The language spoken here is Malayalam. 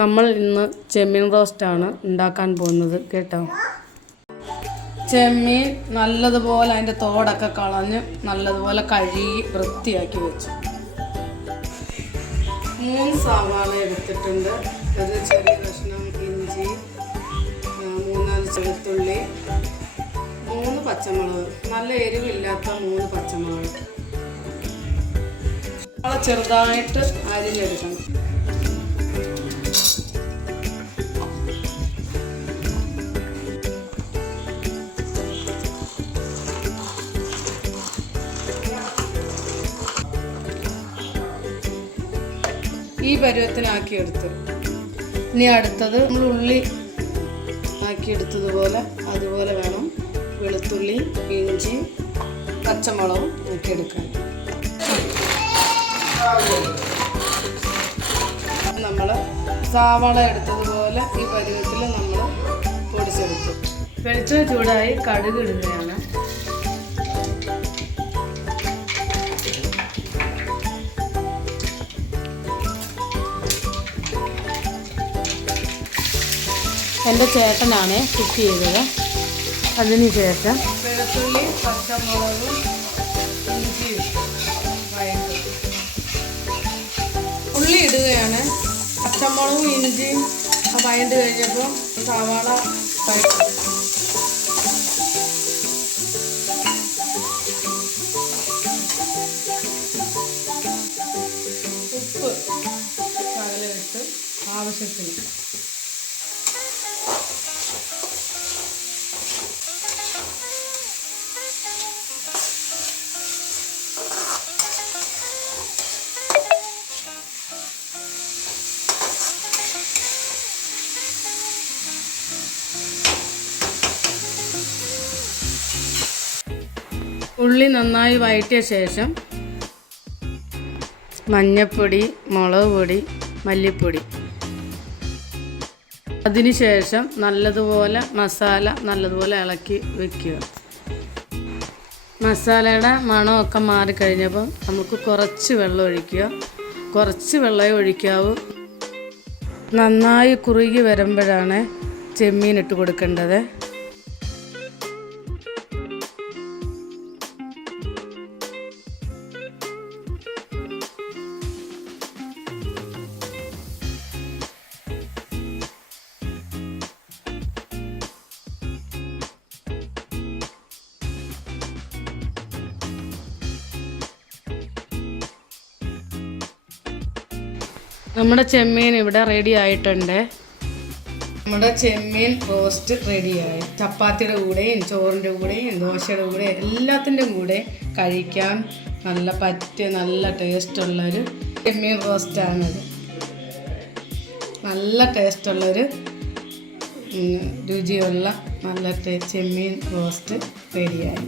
നമ്മൾ ഇന്ന് ചെമ്മീൻ റോസ്റ്റാണ് ഉണ്ടാക്കാൻ പോകുന്നത് കേട്ടോ. ചെമ്മീൻ നല്ലതുപോലെ അതിൻ്റെ തോടൊക്കെ കളഞ്ഞ് നല്ലതുപോലെ കഴുകി വൃത്തിയാക്കി വെച്ചു. 3 സവാള എടുത്തിട്ടുണ്ട്. ഒരു ചെറിയ കഷ്ണം ഇഞ്ചി, 3-4 വെളുത്തുള്ളി, 3 പച്ചമുളക്, നല്ല എരിവില്ലാത്ത 3 പച്ചമുളക് ചെറുതായിട്ട് അരിഞ്ഞെടുക്കണം. ഈ പരുവത്തിനാക്കിയെടുത്ത് ഇനി അടുത്തത് നമ്മൾ ഉള്ളി ആക്കിയെടുത്തതുപോലെ അതുപോലെ വേണം വെളുത്തുള്ളി, ഇഞ്ചി, പച്ചമുളകും ആക്കിയെടുക്കാൻ. നമ്മൾ സവാള എടുത്തതുപോലെ ഈ പരുവത്തിൽ നമ്മൾ പൊടിച്ചെടുക്കും. വെളിച്ചെണ്ണ ചൂടായി കടുക് ഇടുകയാണ്. എൻ്റെ ചേട്ടനാണ് കുക്ക് ചെയ്തത്. അതിന് ശേഷം വെളുത്തുള്ളി, പച്ചമുളകും ഇഞ്ചിയും വഴറ്റും. ഉള്ളി ഇടുകയാണ്. പച്ചമുളകും ഇഞ്ചിയും വഴണ്ട് കഴിഞ്ഞപ്പോൾ സവാള വഴറ്റും. ഉപ്പ് ശകലമിട്ട് ആവശ്യത്തിന്. ഉള്ളി നന്നായി വഴറ്റിയ ശേഷം മഞ്ഞൾപ്പൊടി, മുളക് പൊടി, മല്ലിപ്പൊടി, അതിനുശേഷം നല്ലതുപോലെ മസാല നല്ലതുപോലെ ഇളക്കി വയ്ക്കുക. മസാലയുടെ മണമൊക്കെ മാറിക്കഴിഞ്ഞപ്പോൾ നമുക്ക് കുറച്ച് വെള്ളം ഒഴിക്കുക. കുറച്ച് വെള്ളമേ ഒഴിക്കാവൂ. നന്നായി കുറുകി വരുമ്പോഴാണ് ചെമ്മീൻ ഇട്ട് കൊടുക്കേണ്ടത്. നമ്മുടെ ചെമ്മീൻ ഇവിടെ റെഡി ആയിട്ടുണ്ട്. നമ്മുടെ ചെമ്മീൻ റോസ്റ്റ് റെഡിയായി. ചപ്പാത്തിയുടെ കൂടെയും ചോറിൻ്റെ കൂടെയും ദോശയുടെ കൂടെയും എല്ലാത്തിൻ്റെ കൂടെ കഴിക്കാൻ നല്ല ടേസ്റ്റുള്ളൊരു ചെമ്മീൻ റോസ്റ്റാണിത്. നല്ല ടേസ്റ്റുള്ളൊരു രുചിയുള്ള ചെമ്മീൻ റോസ്റ്റ് റെഡിയായി.